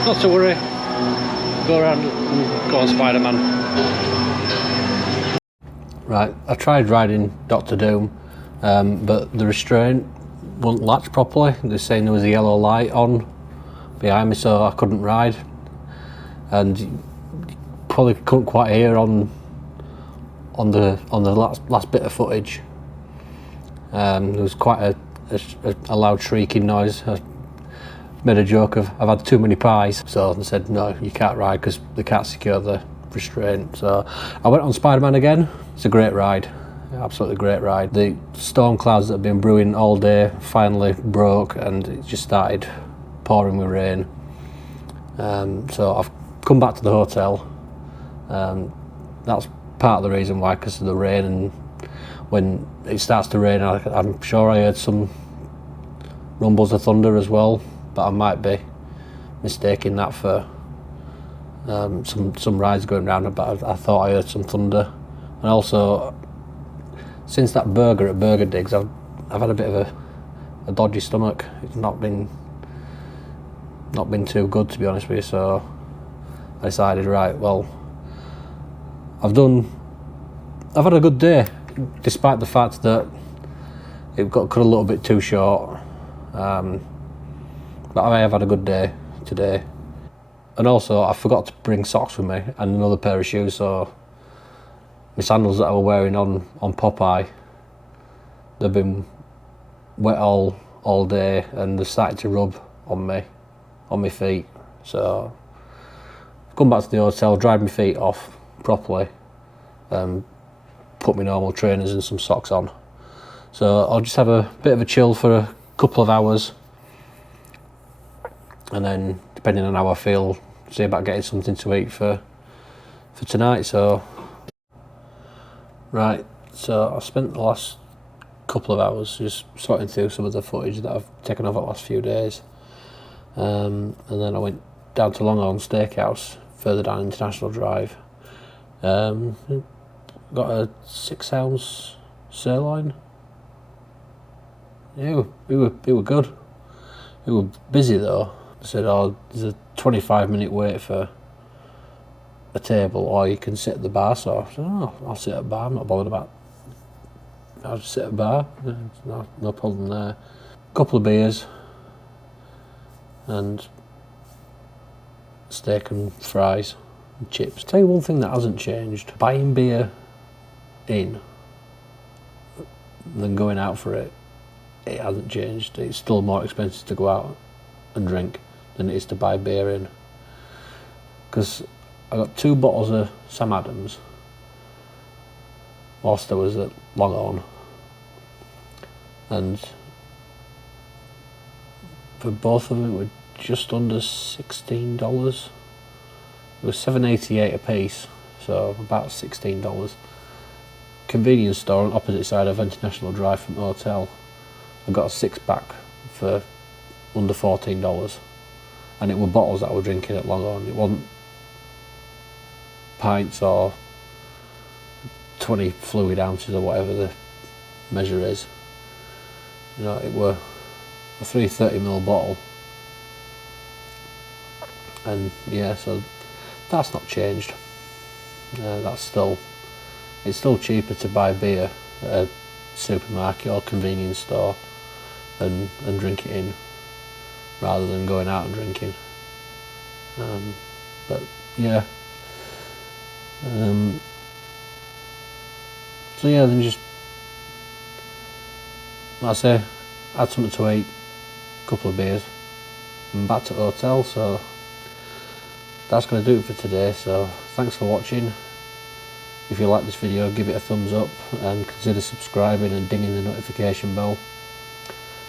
Not to worry, go around and go on Spider-Man. Right, I tried riding Doctor Doom, but the restraint wouldn't latch properly. They're saying there was a yellow light on behind me, so I couldn't ride. And you probably couldn't quite hear on the last bit of footage. There was quite a loud shrieking noise. I made a joke of I've had too many pies, so they said no, you can't ride because they can't secure the restraint. So I went on Spider-Man again. It's a great ride, absolutely great ride. The storm clouds that have been brewing all day finally broke, and it just started pouring with rain. So I've come back to the hotel. That's part of the reason why, because of the rain, and when it starts to rain, I'm sure I heard some rumbles of thunder as well, but I might be mistaking that for some rides going around, but I thought I heard some thunder. And also, since that burger at Burger Digs, I've had a bit of a dodgy stomach. It's not been too good, to be honest with you, so I decided, right, well, I've had a good day, despite the fact that it got cut a little bit too short. But I have had a good day today. And also, I forgot to bring socks with me and another pair of shoes, so my sandals that I were wearing on Popeye, they've been wet all day, and they're starting to rub on my feet. So I've come back to the hotel, dried my feet off properly, put my normal trainers and some socks on. So I'll just have a bit of a chill for a couple of hours, and then depending on how I feel, see about getting something to eat for tonight. So right, so I spent the last couple of hours just sorting through some of the footage that I've taken over the last few days, and then I went down to Longhorn Steakhouse, further down International Drive. Got a 6-ounce sirloin. Yeah, we were good. We were busy though. I said, oh, there's a 25-minute wait for a table, or you can sit at the bar. So I said, oh, I'll sit at a bar, I'm not bothered about. I'll just sit at a bar, no problem there. Couple of beers and steak and fries and chips. Tell you one thing that hasn't changed: buying beer in than going out for it. It hasn't changed. It's still more expensive to go out and drink than it is to buy beer in. Because I got 2 bottles of Sam Adams whilst I was at Longhorn, and for both of them it were just under $16. It was $7.88 a piece, so about $16. Convenience store on opposite side of International Drive from the hotel, I got a 6-pack for under $14, and it were bottles that I was drinking at Longhorn. It wasn't pints or 20 fluid ounces or whatever the measure is. You know, it were a 330ml bottle, and yeah, so that's not changed. It's still cheaper to buy beer at a supermarket or convenience store and drink it in, rather than going out and drinking. But yeah, so yeah, then just, like I say, had something to eat, couple of beers, and back to the hotel. So that's going to do it for today. So thanks for watching. If you like this video, give it a thumbs up and consider subscribing and dinging the notification bell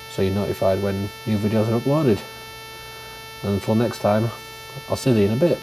so you're notified when new videos are uploaded. And until next time, I'll see you in a bit.